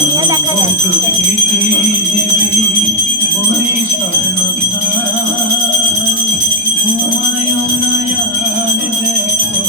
জানিয়ে দেখা যাচ্ছে। বাবা জানিয়ে দেখা যাচ্ছে।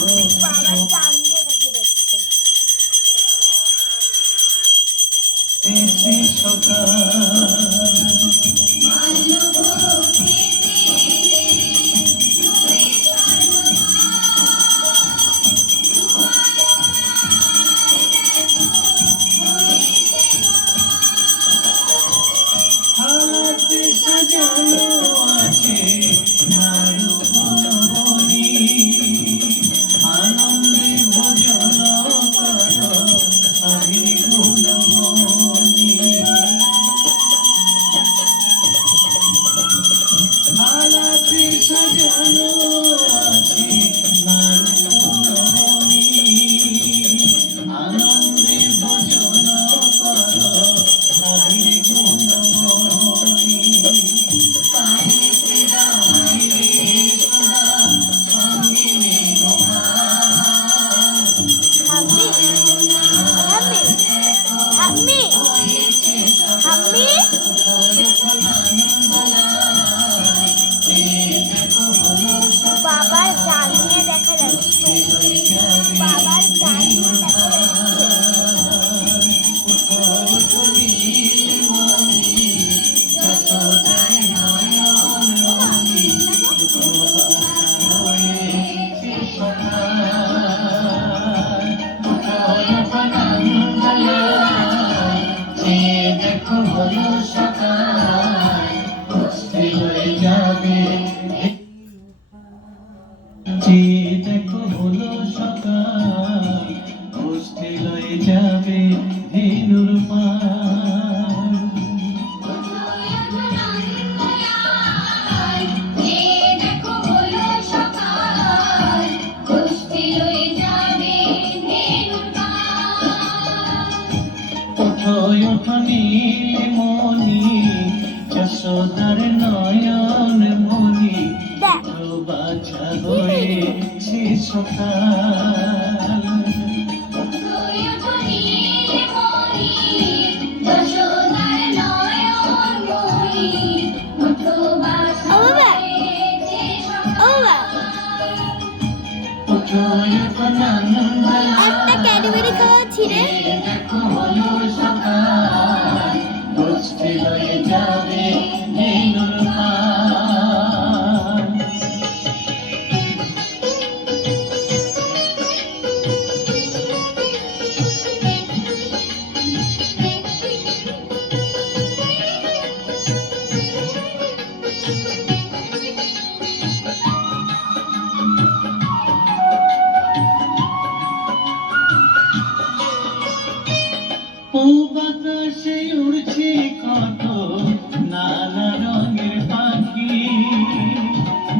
বাবার জানিয়ে দেখা যাচ্ছে। বাবার জানিয়ে দেখা যাচ্ছে। যশোদার নয়ন মনি বাছা হয়েছে সকাল। একটা ক্যাডবেরি খাওয়া ছিঁড়ে বাতাসে উড়ছে কত নানা রঙের পাখি,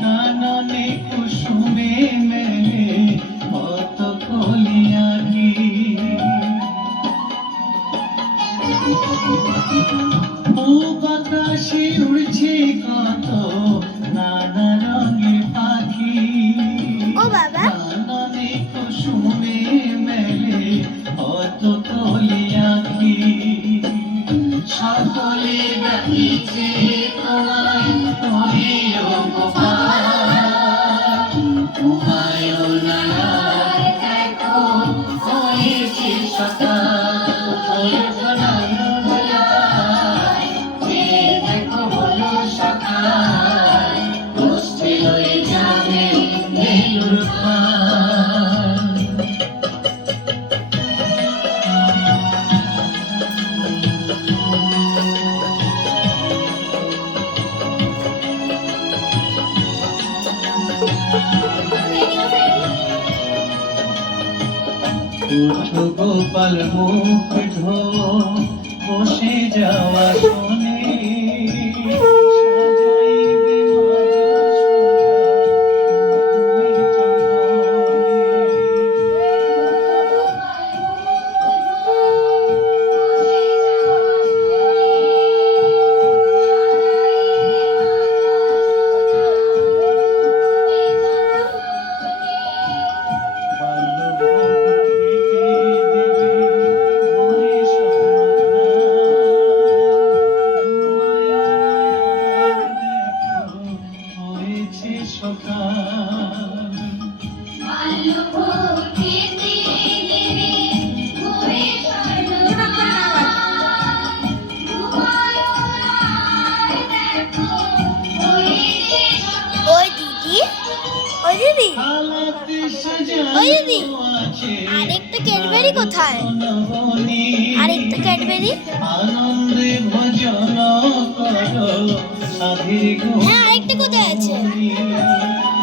নানানে কুসুমে মেলে কত কলিয়াকি। বাতাসে উড়ছে কত নানা রঙের পাখি, নানানে কুসুমে মেলে কত কলিয়াকি। সকলে ডাকিছে তোমায় হরিও গোপাল, হুমায়ুনার দেখো হয়েছে সকাল। দেখো হলো সকাল, গোষ্ঠী হয়ে যাবে নীলুর পাল। উঠো গোপাল মুগ্ধ বসে যাওয়া শোনে, ওই দিদি, ওই দিদি, আলাতে ওই দিদি, সাজানো আছে আরেকটা ক্যাডবেরি কোথায়? বনবনী। আরেকটা ক্যাডবেরি? আনন্দে ভজন করো সাধীর হ্যাঁ, আরেকটা কোথায় আছে? গুণ